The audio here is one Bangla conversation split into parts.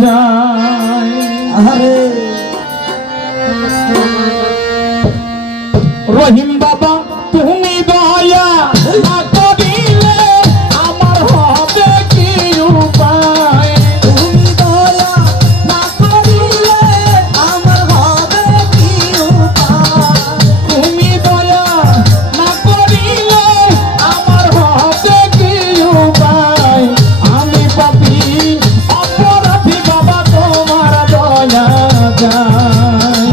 যায়। আরে রহিম বাবা তুমি দয়া না করিলে আমার হবে কি উপায়? তুমি দয়া না করিলে আমার হবে কি উপায়? তুমি দয়া না করিলে আমার হবে কি উপায়? আমি পাপী অপরাধী বাবা তোমার দয়া চাই।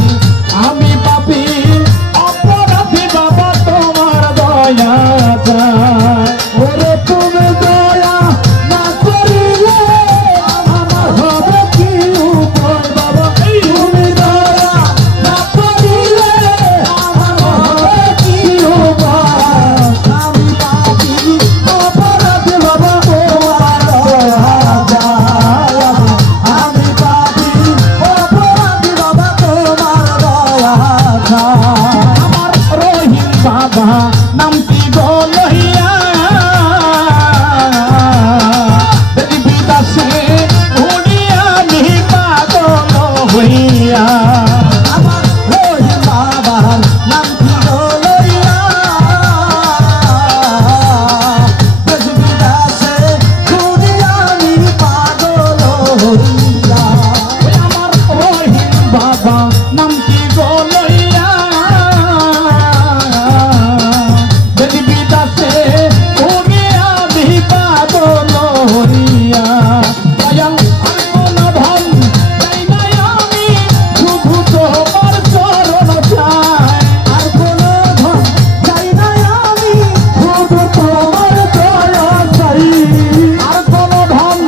আমি পাপী অপরাধী বাবা তোমার দয়া চাই। ওরে তুমি দয়া না করিলে আমার হবে কি উপায়? বাবা তুমি দয়া না করিলে আমার হবে কি উপায়? আমি পাপী অপরাধী বাবা তোমার দয়া চাই। আমি পাপী অপরাধী বাবা তোমার দয়া চাই। আমার রহিম বাবা নামটি গো লইয়া বিদাসে উড়িয়া নি পাগল হইয়া। আমার রহিম বাবার নাম কি লইয়া দেশ বিদেশে ঘুরিয়া আমি পাগল হইয়া। আমার রহিম বাবা নামটি গো লইয়া বিদাসে উড়িয়া নি পাগল হইয়া। দয়াল আর কোন ধন চাই নাই আমি, শুধু তোমার চরণ চাই। আর কোনো ধন চাই না আমি, শুধু তোমার দয়া চাই। আর কোনো ধন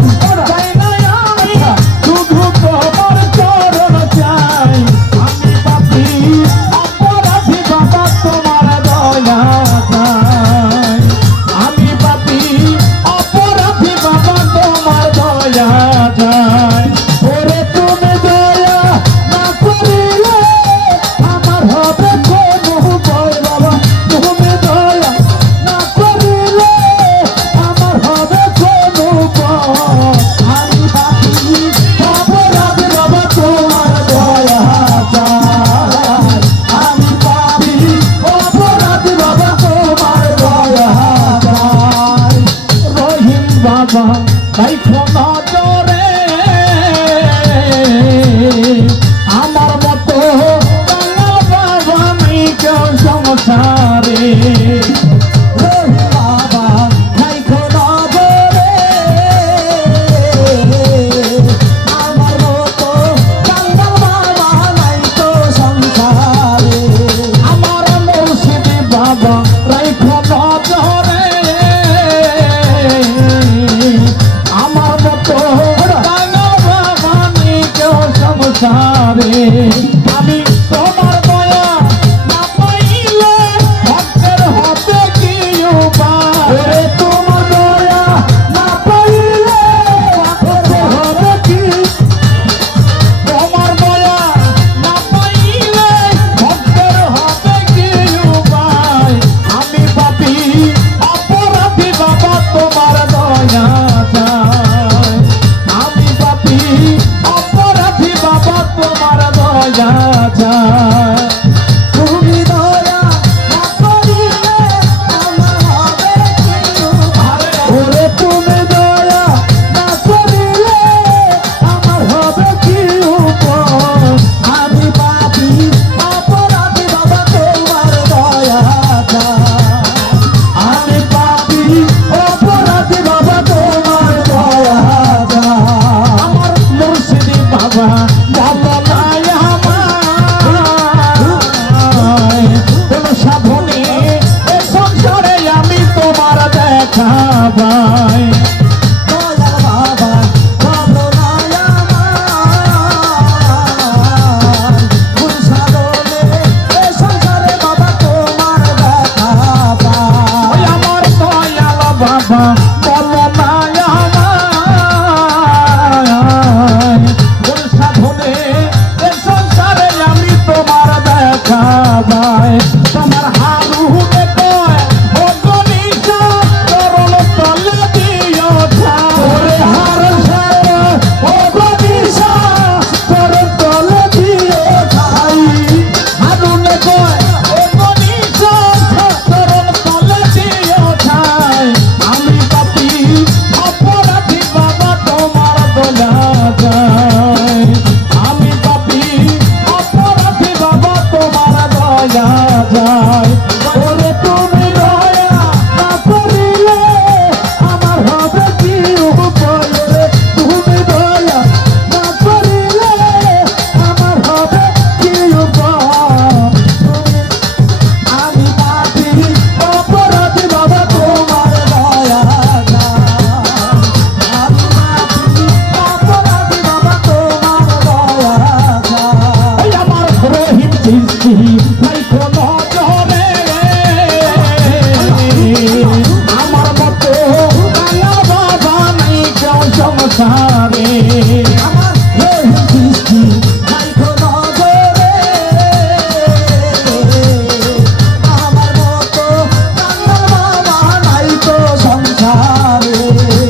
চাই নাই আমি, শুধু তোমার চরণ চাই। আমি পাপী অপরাধী বাবা তোমার দয়া চাই। আমি পাপী অপরাধী বাবা তোমার দয়া চাই। ওরে তুমি দয়া না করিলে আমার হবে কোনো উপায়? বাবা তুমি দয়া না করিলে আমার হবে কোনো উপায়? আমি পাপী অপরাধী বাবা তোমার দয়া চাই। আমি পাপী অপরাধী বাবা তোমার দয়া চাই। রহিম বাবা রাইখো নজরে আমার মতো কাঙাল বাবা নাই কেউ সংসারে। রহিম বাবা রাইখো নজরে আমার মতো কাঙ্গাল বাবা নাই তো সংসারে। আমার মুর্শিদ বাবা রাইখো নজরে আমার মতো কাঙাল বাবা নাই কেউ সংসারে। আমি তোমার দয়া না পাইলে ভক্তের হবে কি উপায়? ওরে তোমার দয়া না পাইলে ভক্তের হবে কি? তোমার দয়া না পাইলে ভক্তের হবে কি উপায়? আমি পাপী অপরাধী বাবা তোমার দয়া চাই। আমি পাপী অপরাধী বাবা তোমার দয়া চাই। তুমি দয়া না করিলে আমার হবে কি উপায়? ওরে তুমি দয়া না করিলে আমার হবে কি উপায়? আমি পাপী অপরাধী বাবা তোমার দয়া চাই। আমি পাপী অপরাধী বাবা তোমার দয়া চাই। আমার মুর্শিদ বাবা বলো নাই আমার দয়া যায় ওরে তুমি দয়া না করিলে আমার হবে কি উপায় রে তুমি দয়া না করিলে আমার হবে কি উপায় আমি পাপী অপরাধী বাবা তোমার দয়া যায় আমি পাপী অপরাধী বাবা তোমার দয়া যায় এই আমার রহিম সৃষ্টি নাই কোনো জরে আমার মতো কাঙাল বাবা নাই কেউ সংসারে আমার রহিম সৃষ্টি নাই কোনো জরে আমার মতো কাঙাল বাবা নাই তো সংসারে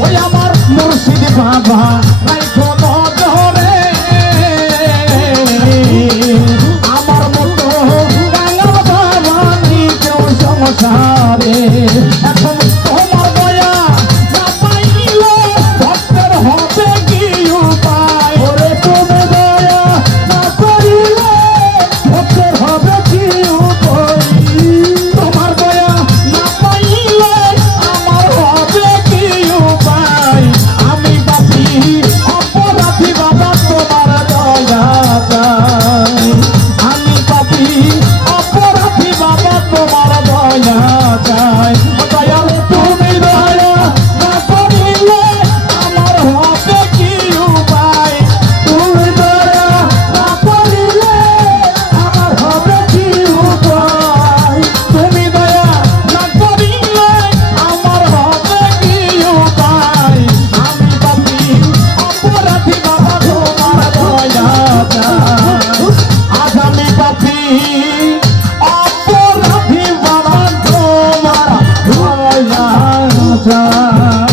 ওই আমার মুর্শিদ বাবা নাই কোনো জরে আমার মতো কাঙাল বাবা নাই কেউ সংসারে এখন তোমার দয়া না পাইলে ভক্তের হবে কি উপায় ওরে তুমি দয়া না করিলে ভক্তের হবে কি উপায় তোমার দয়া না পাইলে আমার হবে কি উপায় আমি পাপী অপরাধী বাবা তোমার দয়া চাই আমি পাপী অপরাধী বাবা তোমার দয়া চাই দয়াল তুমি দয়া না করিলে আমার হবে কি উপায় তুমি দয়া না করিলে আমার হবে কি উপায় তুমি দয়া না করিলে আমার হবে কি উপায় আমি পাপী অপরাধী বাবা তোমার দয়া চাই আজ আমি পাপী অপরাধী বাবা তোমার দয়া চাই